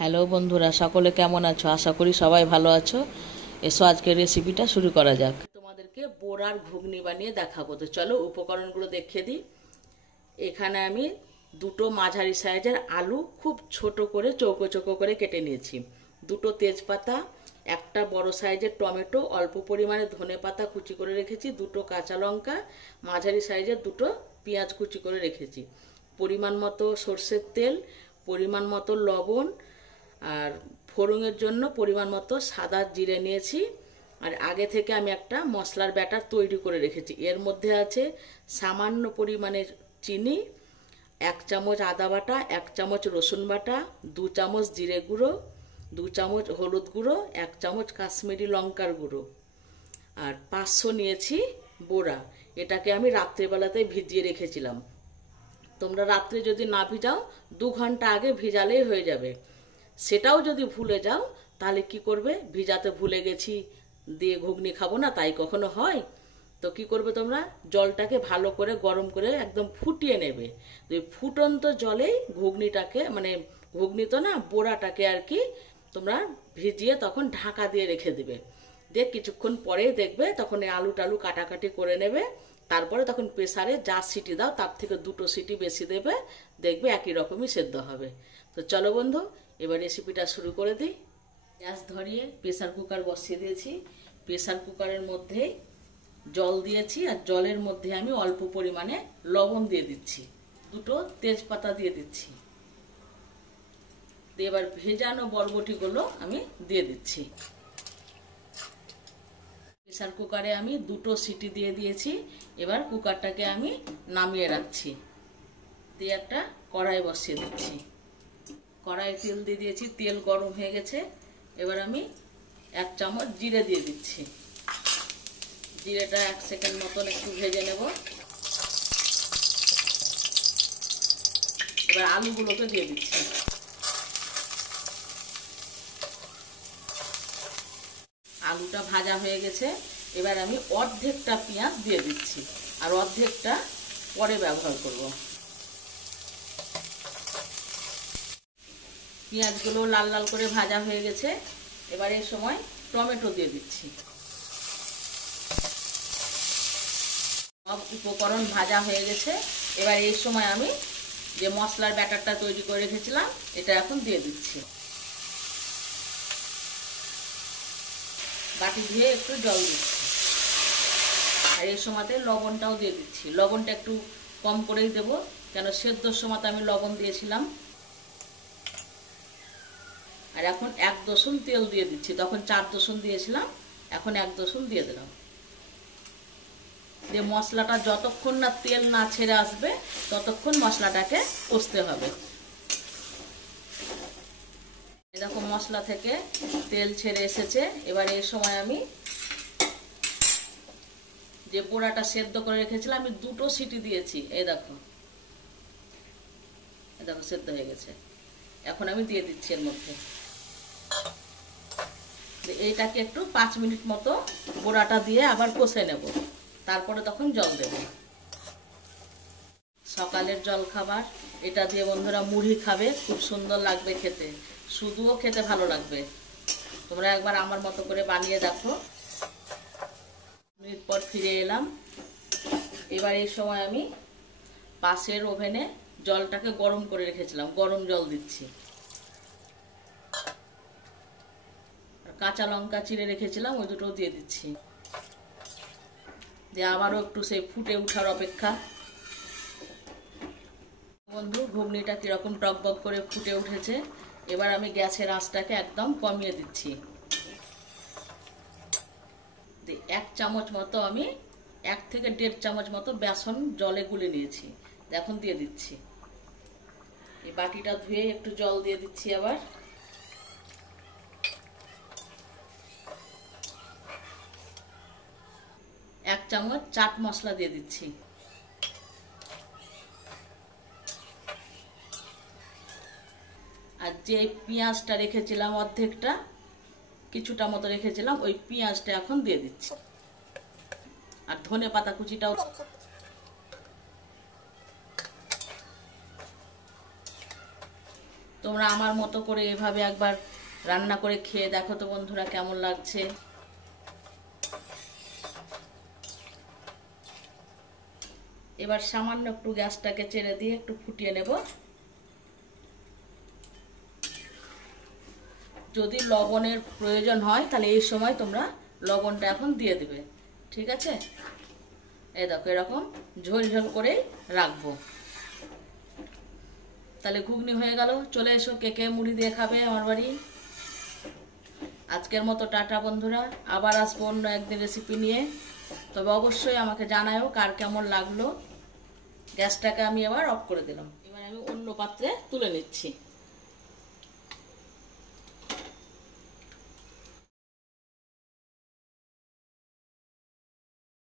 Hello বন্ধুরা, সকলে কেমন আছো? আশা করি সবাই ভালো আছো। এসো আজকের রেসিপিটা শুরু করা যাক। তোমাদেরকে বোরার ঘুগনি বানিয়ে দেখাবো। তো চলো উপকরণগুলো দেখিয়ে দিই। এখানে আমি দুটো মাঝারি সাইজের আলু খুব ছোট করে চৌকো চৌকো করে কেটে নিয়েছি, দুটো তেজপাতা, একটা বড় সাইজের টমেটো, অল্প পরিমাণে ধনেপাতা কুচি করে রেখেছি, দুটো কাঁচা লঙ্কা, মাঝারি সাইজের দুটো পেঁয়াজ কুচি করে রেখেছি, পরিমাণ মতো সর্ষের তেল, পরিমাণ মতো লবণ, আর ফোড়নের জন্য পরিমাণ মতো সাদা জিরে নিয়েছি। আর আগে থেকে আমি একটা মশলার ব্যাটার তৈরি করে রেখেছি। এর মধ্যে আছে সামান্য পরিমাণের চিনি, 1 চামচ আদা বাটা, 1 চামচ রসুন বাটা, 2 চামচ জিরে গুঁড়ো, 2 চামচ হলুদ গুঁড়ো, 1 চামচ কাশ্মীরি লঙ্কার গুঁড়ো, আর 500 নিয়েছি বোরা। এটাকে আমি রাত্রেবেলাতেই ভিজিয়ে রেখেছিলাম। তোমরা রাত্রে যদি না ভিজাও 2 ঘন্টা আগে ভিজালেই হয়ে যাবে। সেটাও যদি ভুলে যাও তাহলে কি করবে, ভিজাতে ভুলে গেছি দিয়ে ঘুগনি খাবো না, তাই কখনো হয়? তো কি করবে, তোমরা জলটাকে ভালো করে গরম করে একদম ফুটিয়ে নেবে। তো এই ফুটন্ত জলেই ঘুগনিটাকে, মানে ঘুগনি তো না, বোড়াটাকে আর কি তোমরা ভিজিয়ে তখন ঢাকা দিয়ে রেখে দিবে। দিয়ে কিছুক্ষণ পরেই দেখবে তখন এই আলু টালু কাটাকাটি করে নেবে। তারপরে তখন প্রেসারে যা সিটি দাও তার থেকে 2টো সিটি বেশি দেবে, দেখবে একই রকমই সেদ্ধ হবে। তো চলো বন্ধু, এবার রেসিপিটা শুরু করে দিই। গ্যাস ধরিয়ে প্রেসার কুকার বসিয়ে দিয়েছি। প্রেসার কুকারের মধ্যে জল দিয়েছি, আর জলের মধ্যে আমি অল্প পরিমাণে লবণ দিয়ে দিচ্ছি, দুটো তেজপাতা দিয়ে দিচ্ছি। এবার ভেজানো বরবটিগুলো আমি দিয়ে দিচ্ছি। প্রেসার কুকারে আমি 2টো সিটি দিয়ে দিয়েছি। এবার কুকারটাকে আমি নামিয়ে রাখছি। দিয়ে একটা কড়াই বসিয়ে দিচ্ছি। কড়াই তেল দিয়ে দিয়েছি, তেল গরম হয়ে গেছে। এবার আমি 1 চামচ জিরে দিয়ে দিচ্ছি। জিরেটা 1 সেকেন্ড মতন একটু ভেজে নেব। এবার আলুগুলোকে দিয়ে দিচ্ছি। আলুটা ভাজা হয়ে গেছে। এবার আমি অর্ধেকটা পেঁয়াজ দিয়ে দিচ্ছি, আর অর্ধেকটা পরে ব্যবহার করব। পেঁয়াজগুলো লাল লাল করে ভাজা হয়ে গেছে। এবার এই সময় টমেটো দিয়ে দিচ্ছি। সব উপকরণ ভাজা হয়ে গেছে। এবার এই সময় আমি যে মশলার ব্যাটারটা তৈরি করে রেখেছিলাম এটা এখন দিয়ে দিচ্ছি। বাটি ধুয়ে একটু জল দিচ্ছি। আর এই সময়তে লবণটাও দিয়ে দিচ্ছি। লবণটা একটু কম করেই দেবো, কেন সেদ্ধর সময়তে আমি লবণ দিয়েছিলাম। আর এখন 1 দশম তেল দিয়ে দিচ্ছি, তখন 4 দশম দিয়েছিলাম, এখন 1 দশম দিয়ে দিলাম। দিয়ে মশলাটা যতক্ষণ না তেল না ছেড়ে আসবে ততক্ষণ মশলাটাকে কষতে হবে। দেখো মশলা থেকে তেল ছেড়ে এসেছে। এবার এই সময় আমি যে পোড়াটা সেদ্ধ করে রেখেছিলাম, আমি 2টো সিটি দিয়েছি। এই দেখো সেদ্ধ হয়ে গেছে। এখন আমি দিয়ে দিচ্ছি এর মধ্যে। এইটাকে একটু 5 মিনিট মতো পোড়াটা দিয়ে আবার কষে নেব, তারপরে তখন জল দেব। সকালের জল খাবার এটা দিয়ে বন্ধুরা মুড়ি খাবে, খুব সুন্দর লাগবে খেতে, শুধুও খেতে ভালো লাগবে। তোমরা একবার আমার মতো করে বানিয়ে দেখো। মিনিট পর ফিরে এলাম। এবার এই সময় আমি পাশের ওভেনে জলটাকে গরম করে রেখেছিলাম, গরম জল দিচ্ছি। কাঁচা লঙ্কা চিড়ে রেখেছিলাম, ওই দুটো দিয়ে দিচ্ছি। দিয়ে আবারও একটু সেই ফুটে ওঠার অপেক্ষা। বন্ধু ঘুগনিটা কিরকম টকবক করে ফুটে উঠেছে। এবার আমি গ্যাসের আঁচটাকে একদম কমিয়ে দিচ্ছি। 1 চামচ মতো আমি 1 থেকে 1.5 চামচ মতো বেসন জলে গুলে নিয়েছি, এখন দিয়ে দিচ্ছি। এই বাটিটা ধুয়ে একটু জল দিয়ে দিচ্ছি। আবার এক চামচ চাট মশলা দিয়ে দিচ্ছি। আর যে পেঁয়াজটা রেখেছিলাম অর্ধেকটা, কিছুটা মতো রেখেছিলাম, ওই পেঁয়াজটা এখন দিয়ে দিচ্ছি। আর ধনে পাতা কুচিটাও। তো তোমরা আমার মতো করে এভাবে একবার রান্না করে খেয়ে দেখো তো বন্ধুরা কেমন লাগছে। এবার সামান্য একটু গ্যাসটাকে ছেড়ে দিয়ে একটু ফুটিয়ে নেব। যদি লবণের প্রয়োজন হয় তাহলে এই সময় তোমরা লবণটা এখন দিয়ে দিবে, ঠিক আছে। এই দেখো এরকম ঝোল ঝোল করে রাখবো। তাহলে ঘুগনি হয়ে গেল। চলে এসো কে কে মুড়ি দিয়ে খাবে আমার বাড়ি। আজকের মতো টাটা বন্ধুরা, আবার আসবো অন্য একদিন রেসিপি নিয়ে। তবে অবশ্যই আমাকে জানাও কার কেমন লাগলো। গ্যাসটাকে আমি এবার অফ করে দিলাম। এবার আমি অন্য পাত্রে তুলে নিচ্ছি।